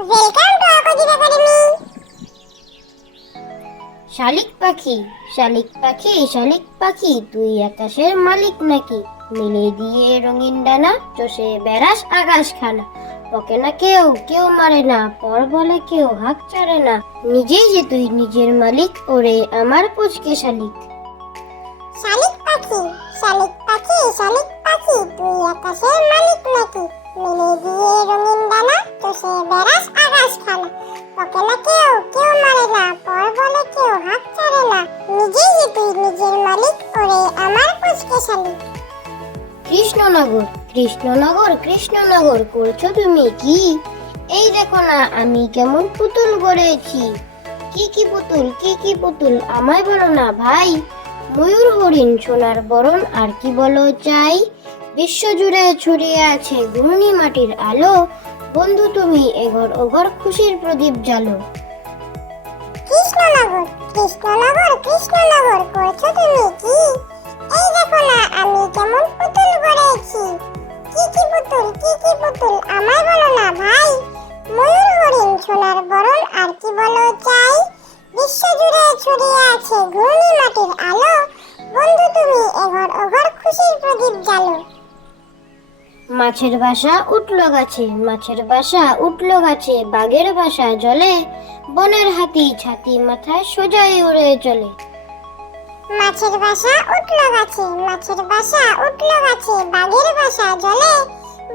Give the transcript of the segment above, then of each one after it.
Welcome to আকদিব academy শালিক পাখি শালিক পাখি শালিক পাখি তুই আকাশের মালিক নাকি? মিলে দিয়ে রঙিন ডানা চষে বেড়াস আকাশ খানা ওকে না কেউ কেউ মারে না পর বলে কেউ হাক চড়ে না। নিজেই যে তুই নিজের মালিক ওরে আমার পুচকে শালিক। শালিক পাখি শালিক পাখি শালিক পাখি তুই আকাশের মালিক নাকি? মিলে দিয়ে রঙিন ডানা ওকে না কেউ কেউ মারে না পর বলে কেউ হাত ছাড়ে না। নিজেই তুই নিজের মালিক, ওরে আমার পুচকে শালিক কৃষ্ণনগর কৃষ্ণনগর কৃষ্ণনগর করছ তুমি কি? এই দেখো না, আমি কেমন পুতুল গড়েছি। কি কি পুতুল, কি কি পুতুল, আমায় বলো না ভাই। ময়ূর হরিণ, সোনার বরণ, আর কি বলো চাই? বিশ্বজুড়ে ছড়িয়ে আছে ঘূর্ণি মাটির আলো। বন্ধু তুমি এঘর ওঘর খুশির প্রদীপ জ্বালো। কৃষ্ণনগর কৃষ্ণনগর কৃষ্ণনগর করছ তুমি কি? এই দেখো না, আমি কেমন পুতুল গড়েছি। কি কি পুতুল, কি কি পুতুল, আমায় বলো না ভাই। ময়ূর হরিণ, সোনার বরণ, আর কি বলো চাই? বিশ্ব জুড়ে ছড়িয়ে আছে ঘূর্ণি মাটির মাছের বাসা উঠল গাছে মাছের বাসা উঠল গাছে বাঘের বাসা জলে বনের হাতি ছাতি মাথায় সোজাই উড়ে চলে। মাছের বাসা উঠল গাছে মাছের বাসা উঠল গাছে বাঘের বাসা জলে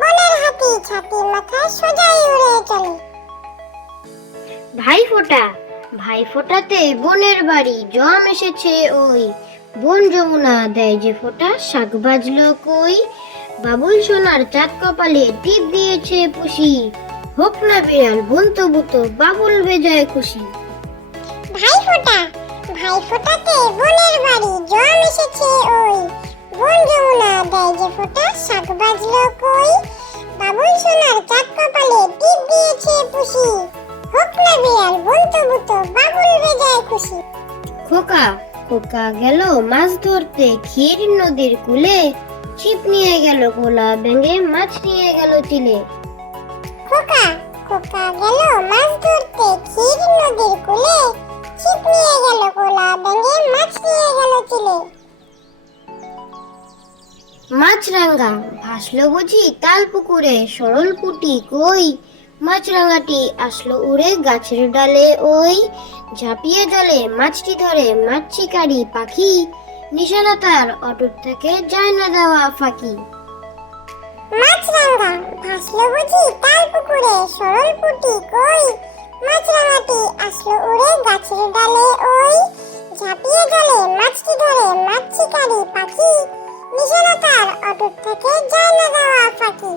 বনের হাতি ছাতি মাথায় সোজাই উড়ে চলে। ভাই ফোটা ভাই ফোটাতে বোনের বাড়ি জম এসেছে ওই। বোন যমুনা দেয় যে ফোটা শাক বাজলো কই? বাবুল সোনার চাঁদ কপালে টিপ দিয়েছে পুষি। হোক না বিড়াল বোন তবু বাবুল বেজায় খুশি। ভাই ফোটা ভাই ফোটাতে বোনের বাড়ি জম এসেছে ওই। বোন যমুনা দেয় যে ফোটা শাক বাজলো কই? বাবুল সোনার চাঁদ কপালে টিপ দিয়েছে পুষি। হোক না বিড়াল বোন তবু বাবুল বেজায় খুশি। খোকা খোকা গেল মাছ ধরতে ক্ষীর নদীর কূলে। ছিপ নিয়ে গেল গোলা ব্যাঙে মাছ নিয়ে গেল চিলে খোকা খোকা গেল মাছ ধরতে ক্ষীর নদীর কূলে। ছিপ নিয়ে গেল কোলা ব্যাঙে মাছ নিয়ে গেল চিলে মাছরাঙ্গা ভাসলো বুঝি তাল পুকুরে সরল পুটি কই? মাছরাঙ্গাটি আসলো উড়ে গাছের ডালে ওই ঝাঁপিয়ে জলে মাছটি ধরে মাছ শিকারি পাখি। নিশানা তার অটুট থেকে যায় না দেওয়া ফাঁকি। মাছরাঙ্গা ভাসলো বুঝি তাল পুকুরে, সরল পুটি কই? মাছরাঙাটি আসলো উড়ে গাছের ডালে, ওই ঝাঁপিয়ে জলে মাছটি ধরে? মাছ শিকারি পাখি। নিশানা তার অটুট থেকে যায় না দেওয়া ফাঁকি।